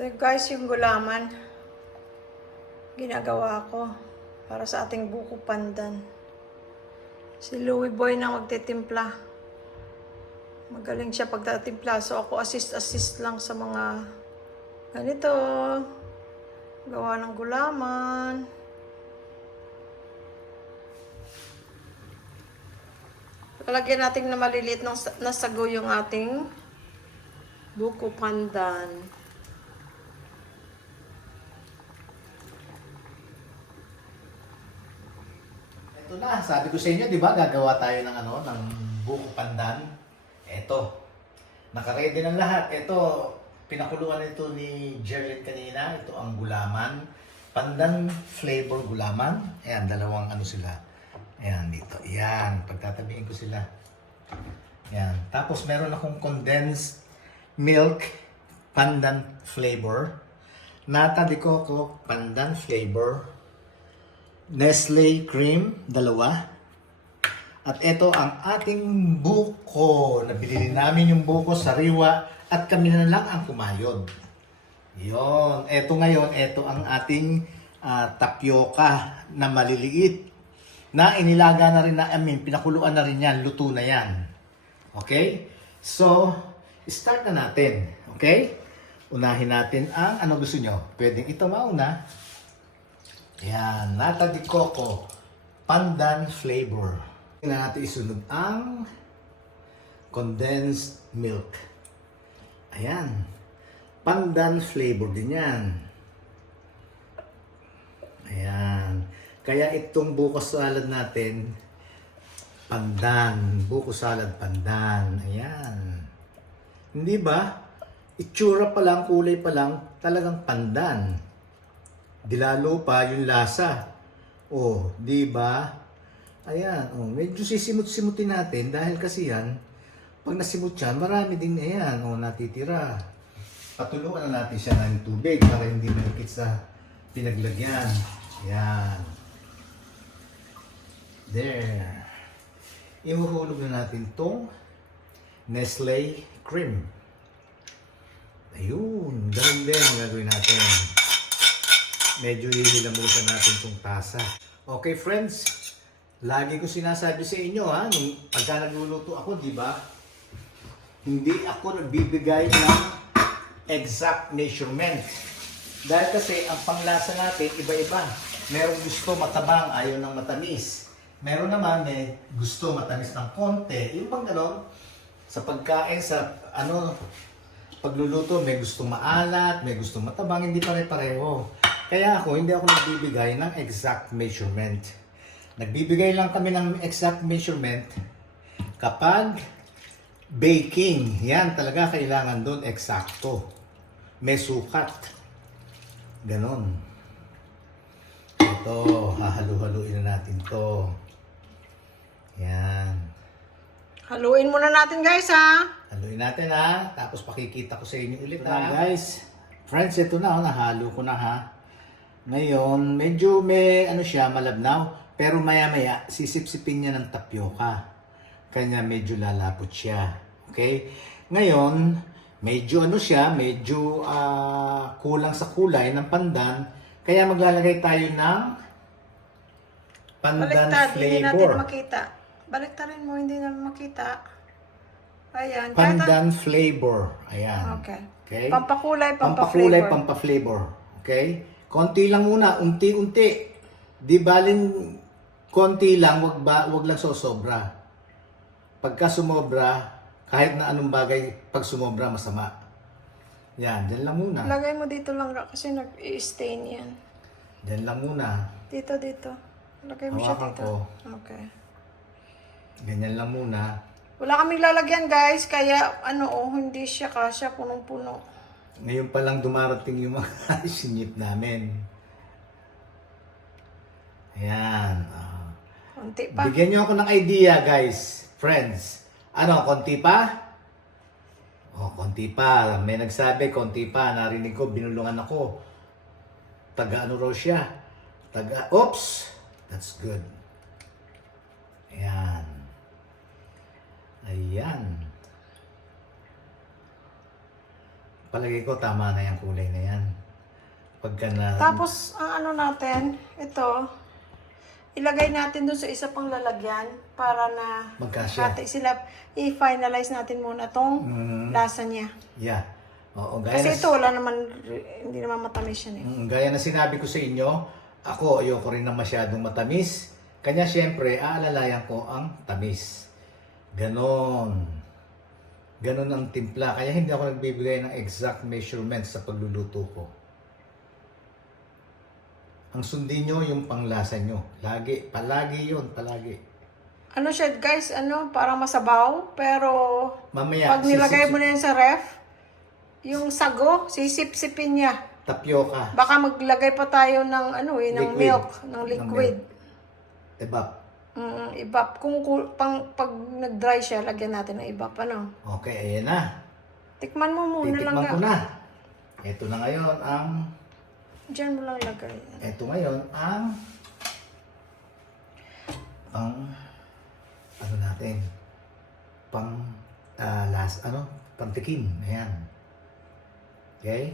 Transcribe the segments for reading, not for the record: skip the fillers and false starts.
Ito guys, yung gulaman. Ginagawa ko para sa ating buko pandan. Si Louie Boy na magtitimpla. Magaling siya pagtatimpla. So ako assist lang sa mga ganito. Gawa ng gulaman. Lalagyan natin na maliliit ng nasago yung ating buko pandan. Ito na, sabi ko sa inyo, di ba, gagawa tayo ng buko pandan. Ito, nakaready ng lahat. Ito, pinakuluan ito ni Jerlyn kanina. Ito ang gulaman. Pandan flavor gulaman. Ayan, dalawang sila. Ayan, dito. Ayan, pagtatabihin ko sila. Ayan. Tapos meron akong condensed milk pandan flavor. Nata de coco pandan flavor. Nestle cream, dalawa. At ito ang ating buko. Nabili namin yung buko sa Riwa at kami na lang ang kumayod. Yon. Ito ngayon, ito ang ating tapioca na maliliit. Na inilaga na rin pinakuluan na rin yan. Luto na yan. Okay? So, start na natin. Okay? Unahin natin ang ano gusto nyo. Pwedeng ito mauna. Ayan, nata de coco, pandan flavor. Tingnan natin isunod ang condensed milk. Ayan, pandan flavor din yan. Ayan, kaya itong buko salad natin, pandan, buko salad pandan. Ayan, hindi ba? Itsura pa lang, kulay pa lang, talagang pandan. Dilalo pa yung lasa. Oh, di ba? Ayan, oh, medyo sisimut-simutin natin dahil kasi yan, pag nasimut yan, marami din ayan, oh, natitira. Patuluan na natin siya ng tubig para hindi malikit sa pinaglagyan. Ayan. There. Ihuhulog na natin tong Nestle cream. Ayun, ganun din gagawin natin. Medyo hihilamusan natin itong tasa. Okay friends, lagi ko sinasabi sa inyo nung pagka nagluluto ako, di ba? Hindi ako nagbibigay ng exact measurement. Dahil kasi ang panglasa natin iba-iba. Merong gusto matabang, ayaw ng matamis. Meron naman gusto matamis ng konti. Yung bang gano'n, sa pagkain, sa pagluluto, may gusto maalat, may gusto matabang, hindi pare-pareho. Kaya hindi ako nagbibigay ng exact measurement. Nagbibigay lang kami ng exact measurement kapag baking. Yan talaga kailangan doon eksakto. May sukat. Ganon. Ito, hahalu-haluin na natin to. Yan. Haluin muna natin guys Haluin natin tapos pakikita ko sa inyo ulit guys. Friends, ito na nahalo ko na Ngayon, medyo may malabnaw. Pero maya-maya, sisipsipin niya ng tapioca. Kanya medyo lalapot siya. Okay? Ngayon, medyo medyo kulang sa kulay ng pandan. Kaya maglalagay tayo ng pandan Baliktad, flavor. hindi natin makita. Baliktarin mo, hindi natin makita. Ayan. Pandan flavor. Ayan. Okay. Pampakulay, Pampakulay, pampaflavor. pampaflavor. Okay? Konti lang muna, unti-unti. Di baling konti lang, wag lang sobra. Pagka sumobra, kahit na anong bagay, pag sumobra, masama. Yan, dyan lang muna. Lagay mo dito lang kasi nag-i-stain yan. Dyan lang muna. Dito. Lagay mo siya Hawakan dito. ko. Okay. Ganyan lang muna. Wala kaming lalagyan guys, kaya hindi siya kasya, punong-puno. Ngayon pa lang dumarating yung mga sinip namin. Ayan. Konti pa. Bigyan niyo ako ng idea, guys. Friends. Konti pa? Konti pa. May nagsabi, konti pa. Narinig ko, binulungan ako. Raw siya? Oops! That's good. Ayan. Ayan. palagay ko tama na yung kulay na yan. Pagka na... Tapos, ang ano natin, ito, ilagay natin dun sa isa pang lalagyan para na Magkasya. hati sila. I-finalize natin muna tong lasa niya. Yeah. Oo, gaya Kasi na, ito, wala naman, hindi naman matamis yan eh. gaya na sinabi ko sa inyo, ako ayoko rin na masyadong matamis. Kanya syempre, aalalayan ko ang tamis. Ganon. Ganon ang timpla. Kaya hindi ako nagbibigay ng exact measurement sa pagluluto ko. Ang sundin nyo yung panglasa nyo. Lagi, palagi yun, palagi. Ano siya guys, ano, parang masabaw, pero Mamaya, pag nilagay mo na yan sa ref, yung sago, sisip-sipin niya. tapioca, Baka maglagay pa tayo ng ano eh, ng Liquid. milk, ng liquid. ebap. Ibap. Pag nag-dry siya, lagyan natin ng ibap, ano. Okay, ayan na. Tikman mo muna lang. Titikman ko na. Ito na ngayon ang... Diyan mo lang lagay. Ito ngayon ang... ano natin? Pantikim. Ayan. Okay?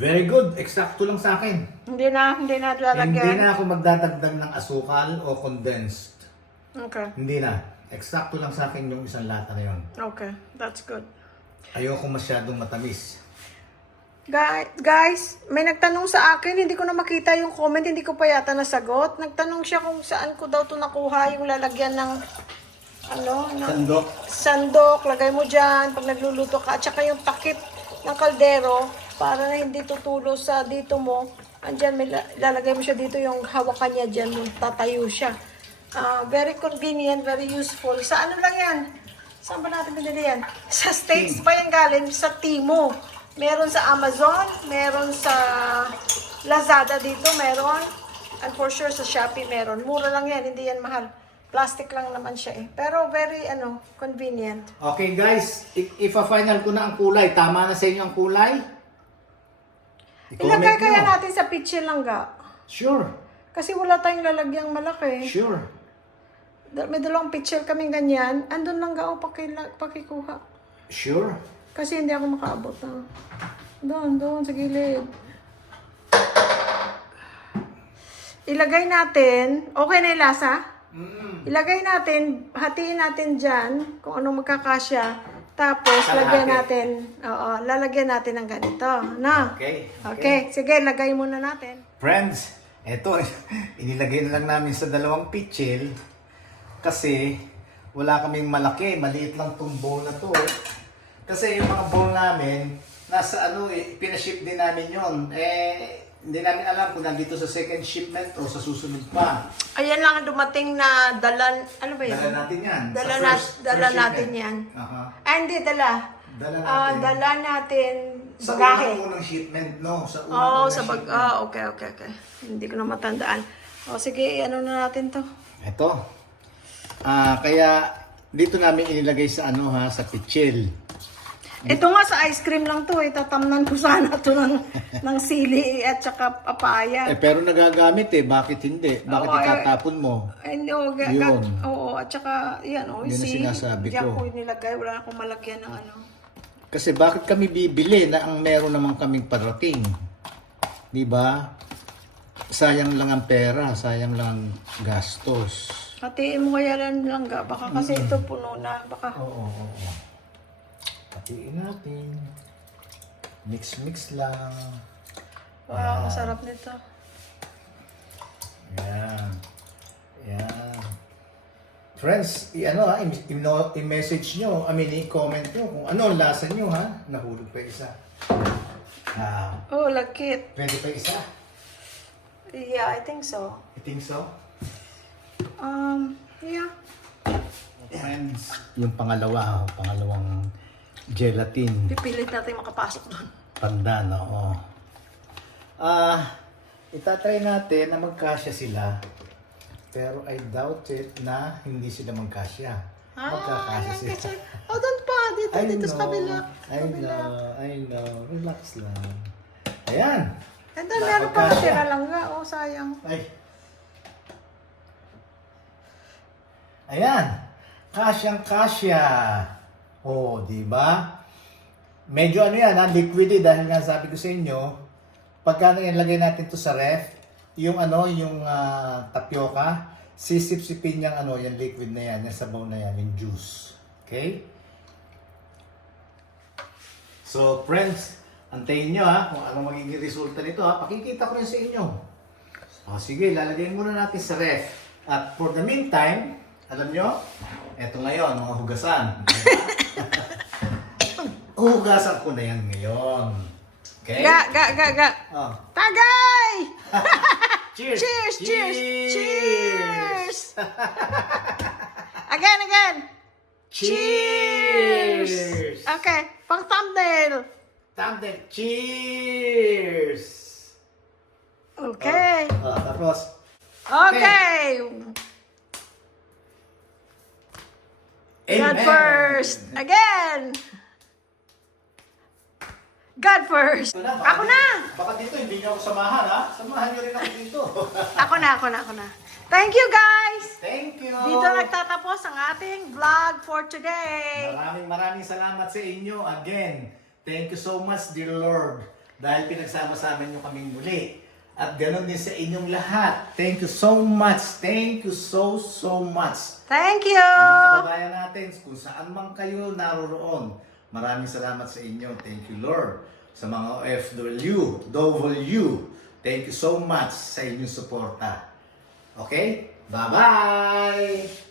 Very good. Eksakto lang sa akin. Hindi na lalagyan. Hindi na ako magdadagdag ng asukal o condensed. Okay. Hindi na. Eksakto lang sa akin yung isang lata na yun. Okay. That's good. Ayoko masyadong matamis. Guys, may nagtanong sa akin, hindi ko na makita yung comment, hindi ko pa yata nasagot. Nagtanong siya kung saan ko daw to nakuha yung lalagyan ng Sandok. sandok, lagay mo dyan pag nagluluto ka. At saka yung takip ng kaldero, para na hindi tutulo sa dito mo. Andyan, lalagay mo siya dito, yung hawakan niya dyan, tatayo siya. Very convenient, very useful. Sa ano lang yan? Saan ba natin binili yan? Sa States pa yan galing, sa Timo. Meron sa Amazon, meron sa Lazada dito, meron. And for sure sa Shopee meron. Mura lang yan, hindi yan mahal. Plastic lang naman siya eh. Pero very, convenient. Okay guys, ifa-final ko na ang kulay. Tama na sa inyo ang kulay? Ilagay nyo. kaya natin sa pitchil lang ga. Sure. Kasi wala tayong lalagyang malaki. Sure. May dalawang pitchil kaming ganyan. Andun lang ga o pakikuha. Sure. Kasi hindi ako makaabot na. Doon, sa gilid. Ilagay natin, okay na yung lasa? Ilagay natin, hatiin natin dyan, kung anong magkakasya. Tapos, lalagyan natin ng ganito. No? Okay, sige, lagay muna natin. Friends, eto, inilagay na lang namin sa dalawang pitchil kasi wala kaming malaki. Maliit lang tong bowl na to. Kasi yung mga bowl namin, nasa pinaship din namin yon. Hindi namin alam kung nandito sa second shipment o sa susunod pa. Ayan lang ang dumating na dalan, ano ba yun? Dala natin yan. Dala natin yan. Hindi, dala. Dala natin. Dala natin Sa bagahe. unang shipment, no? Sa unang shipment. Okay. Hindi ko na matandaan. Sige, ano na natin to? Ito. Kaya dito namin inilagay sa sa pitchil. Ito nga sa ice cream lang to tatamnan ko sana to ng sili at saka papaya. Pero nagagamit bakit hindi? Bakit itatapon mo? Yun. Oo, at saka yan, Yun ang sinasabi diyan ko. ko nilagay, wala na akong malagyan ng Kasi bakit kami bibili na ang meron naman kaming parating? Di ba? Sayang lang ang pera, sayang lang ang gastos. Hatiin mo kaya lang ga, baka kasi ito puno na, baka. Oo. Hatiin natin. Mix lang. Wow, masarap nito. Yan. Friends, i-message nyo, i-comment nyo kung ano ang lasa nyo Nahulog pa isa. Lakit. Pwede pa isa? Yeah, I think so. You think so? Yeah. Friends, yung pangalawang gelatin. Pipilit natin makapasok doon. Pandan, oo. Itatry natin na magkasya sila. Pero I doubt it na hindi sila magkasya. Magkakasya sila. Doon pa. Dito sa kabila. I know. Relax lang. Ayan. And then, meron pa natira lang nga. Sayang. Ayan. Kasyang-kasya. Oh, di ba? Medyo ano yan, liquid dahil nga sabi ko sa inyo, pagka nilagay natin to sa ref, yung tapioca, sisip-sipin yung yung liquid na yan, yung sabaw na yan, yung juice. Okay? So, friends, antayin nyo kung anong magiging resulta nito Pakikita ko rin sa inyo. Sige, lalagay muna natin sa ref. At for the meantime, alam nyo, eto ngayon, mga hugasan. Hugasan ko na yan ngayon. Okay? Ga. Oh. Tagay! Cheers! Cheers! Cheers! Again! Cheers! Okay, pang thumbnail. Thumbnail. Cheers! Okay. Tapos, Okay. God Amen. first. Again. God first. Ako na. Baka dito, hindi niyo ako samahan, Samahan niyo rin ako dito. Ako na. Thank you, guys. Thank you. Dito nagtatapos ang ating vlog for today. Maraming salamat sa inyo again. Thank you so much, dear Lord, dahil pinagsama-sama niyo kaming muli. At ganoon din sa inyong lahat. Thank you so much. Thank you so much. Thank you. Mga kababayan natin, kung saan man kayo naroroon, maraming salamat sa inyo. Thank you, Lord. Sa mga OFW, thank you so much sa inyong suporta. Okay? Bye-bye!